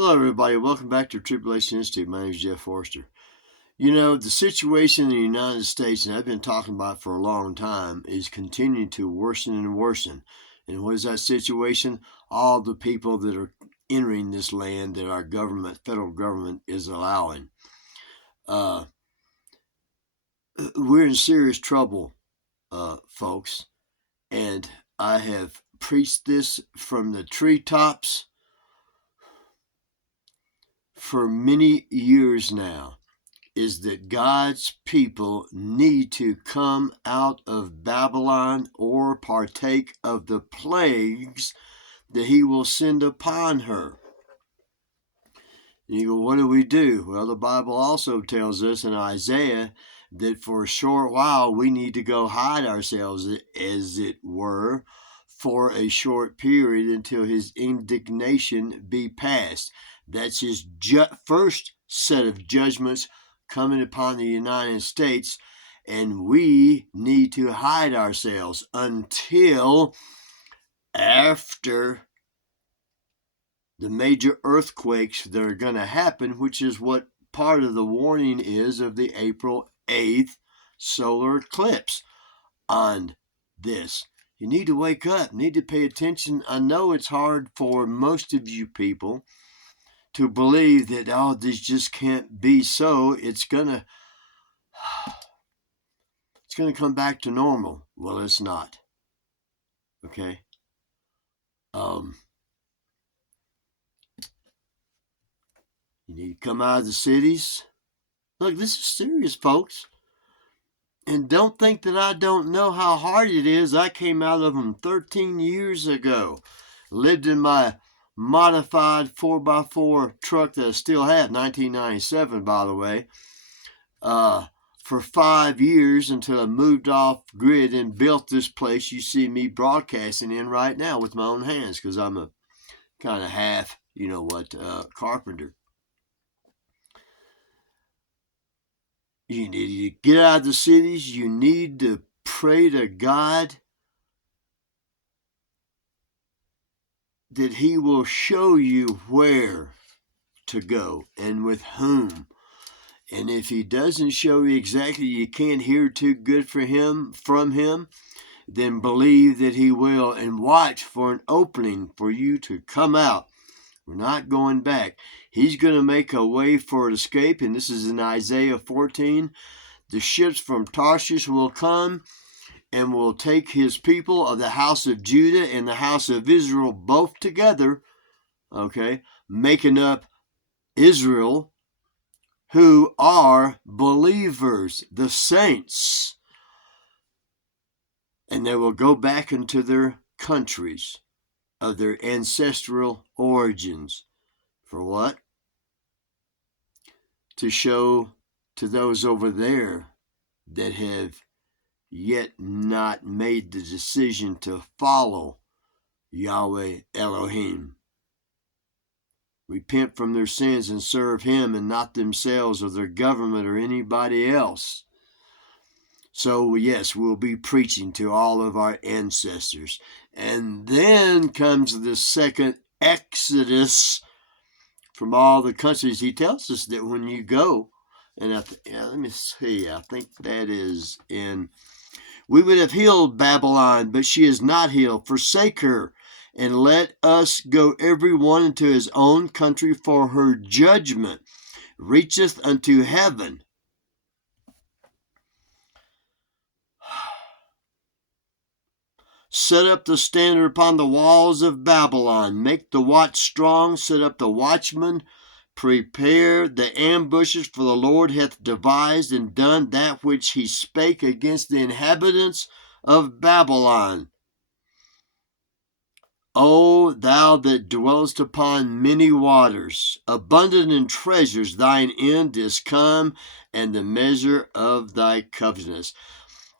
Hello, everybody. Welcome back to Tribulation Institute. My name is Jeff Forrester. You know, the situation in the United States, and I've been talking about it for a long time, is continuing to worsen and worsen. And what is that situation? All the people that are entering this land that our government, federal government, is allowing. We're in serious trouble, folks. And I have preached this from the treetops for many years now, is that God's people need to come out of Babylon or partake of the plagues that he will send upon her. And you go, what do we do? Well, the Bible also tells us in Isaiah that for a short while we need to go hide ourselves, as it were, for a short period until his indignation be past. That's his first set of judgments coming upon the United States, and we need to hide ourselves until after the major earthquakes that are going to happen, which is what part of the warning is of the April 8th solar eclipse on this. You need to wake up, need to pay attention. I know it's hard for most of you people to believe that, oh, this just can't be so. It's gonna come back to normal. Well, it's not. Okay. You need to come out of the cities. Look, this is serious, folks. And don't think that I don't know how hard it is. I came out of them 13 years ago. Lived in my modified 4x4 truck that I still have, 1997, by the way, for 5 years until I moved off grid and built this place you see me broadcasting in right now with my own hands, because I'm a kind of half, carpenter. You need to get out of the cities. You need to pray to God that he will show you where to go and with whom. And if he doesn't show you exactly, you can't hear too good from him, then believe that he will and watch for an opening for you to come out. We're not going back. He's going to make a way for an escape, and this is in Isaiah 14. The ships from Tarshish will come and will take his people of the house of Judah and the house of Israel both together, okay, making up Israel, who are believers, the saints. And they will go back into their countries of their ancestral origins. For what? To show to those over there that have yet not made the decision to follow Yahweh Elohim. Repent from their sins and serve him and not themselves or their government or anybody else. So, yes, we'll be preaching to all of our ancestors. And then comes the second exodus from all the countries. He tells us that when you go, and let me see, I think that is in, we would have healed Babylon, but she is not healed. Forsake her, and let us go every one into his own country, for her judgment reacheth unto heaven. Set up the standard upon the walls of Babylon. Make the watch strong. Set up the watchmen. Prepare the ambushes, for the Lord hath devised and done that which he spake against the inhabitants of Babylon. O thou that dwellest upon many waters, abundant in treasures, thine end is come, and the measure of thy covetousness.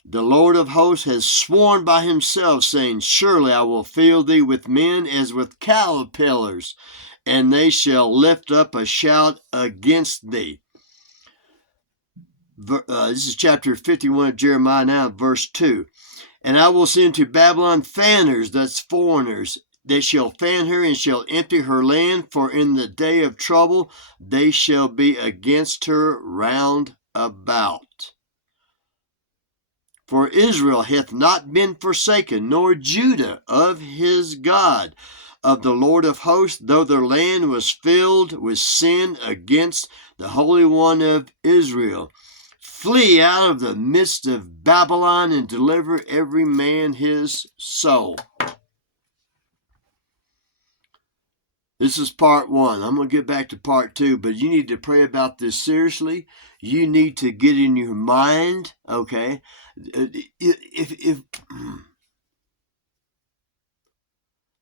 The Lord of hosts has sworn by himself, saying, surely I will fill thee with men as with caterpillars, and they shall lift up a shout against thee. This is chapter 51 of Jeremiah now, verse 2. And I will send to Babylon fanners, that's foreigners, they shall fan her and shall empty her land, for in the day of trouble they shall be against her round about. For Israel hath not been forsaken, nor Judah of his God, of the Lord of hosts, though their land was filled with sin against the Holy One of Israel. Flee out of the midst of Babylon and deliver every man his soul. This is part one. I'm going to get back to part two, but you need to pray about this seriously. You need to get in your mind, okay? If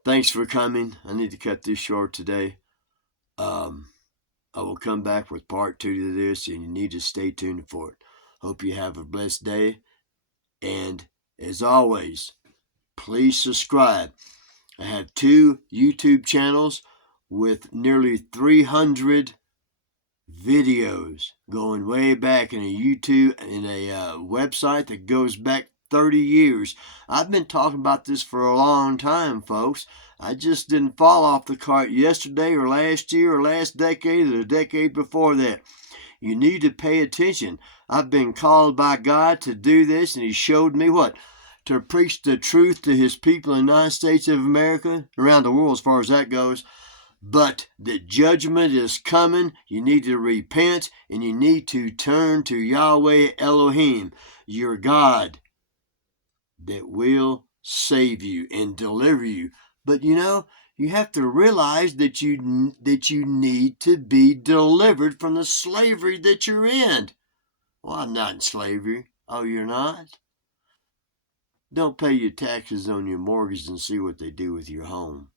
Thanks for coming. I need to cut this short today. I will come back with part two to this, and you need to stay tuned for it. Hope you have a blessed day. And as always, please subscribe. I have 2 YouTube channels with nearly 300 videos going way back in a website that goes back 30 years. I've been talking about this for a long time, folks. I just didn't fall off the cart yesterday or last year or last decade or the decade before that. You need to pay attention. I've been called by God to do this, and He showed me what? To preach the truth to His people in the United States of America, around the world as far as that goes. But the judgment is coming. You need to repent, and you need to turn to Yahweh Elohim, your God, that will save you and deliver you. But you have to realize that you need to be delivered from the slavery that you're in. Well, I'm not in slavery. Oh, you're not? Don't pay your taxes on your mortgage and see what they do with your home.